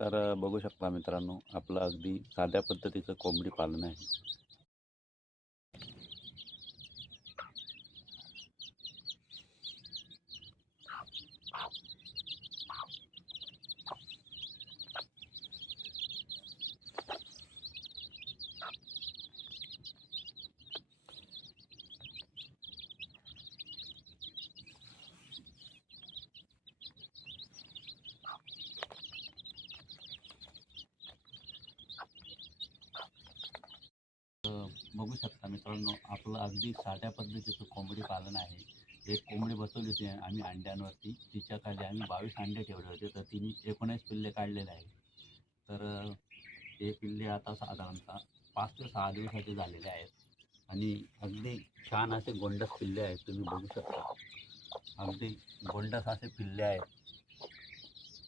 तर बघू शकता मित्रांनो, आपलं अगदी साध्या पद्धतीचं कोंबडी पालन आहे. बघू शकता मित्रांनो, आपलं अगदी साध्या पद्धतीचं कोंबडी पालन आहे. एक कोंबडी बसवली होती आम्ही अंड्यांवरती. तिच्या खाली आम्ही 22 अंडे ठेवले होते, तर तिने 19 पिल्ले काढलेले आहे. तर ते पिल्ले आता साधारणतः 5 ते 6 दिवसाचे झालेले आहेत आणि अगदी छान असे गोंडस पिल्ले आहेत. तुम्ही बघू शकता, अगदी गोंडस असे पिल्ले आहेत.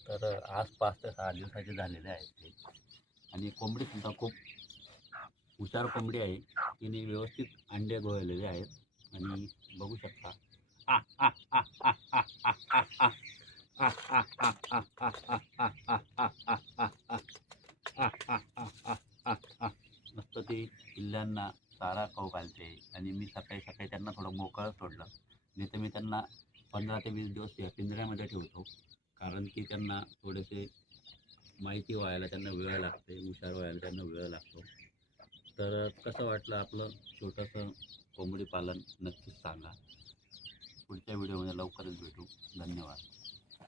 तर आज 5 ते 6 दिवसाचे झालेले आहेत ते. आणि कोंबडीसुद्धा खूप हुशार कोंबडी आहे. तिने व्यवस्थित अंडे गोळलेले आहेत आणि बघू शकता. मस्त ती पिल्लांना चारा खाऊ घालते आणि मी सकाळी सकाळी त्यांना थोडं मोकळं सोडलं. नाही तर मी त्यांना 15 ते 20 दिवस या पिंजऱ्यामध्ये ठेवतो, कारण की त्यांना थोडेसे माहिती व्हायला त्यांना वेळ लागते, हुशार व्हायला त्यांना वेळ लागतो. तर कसं वाटलं आपलं छोटंसं कोंबडी पालन, नक्कीच सांगा. पुढच्या व्हिडिओमध्ये लवकरच भेटू. धन्यवाद.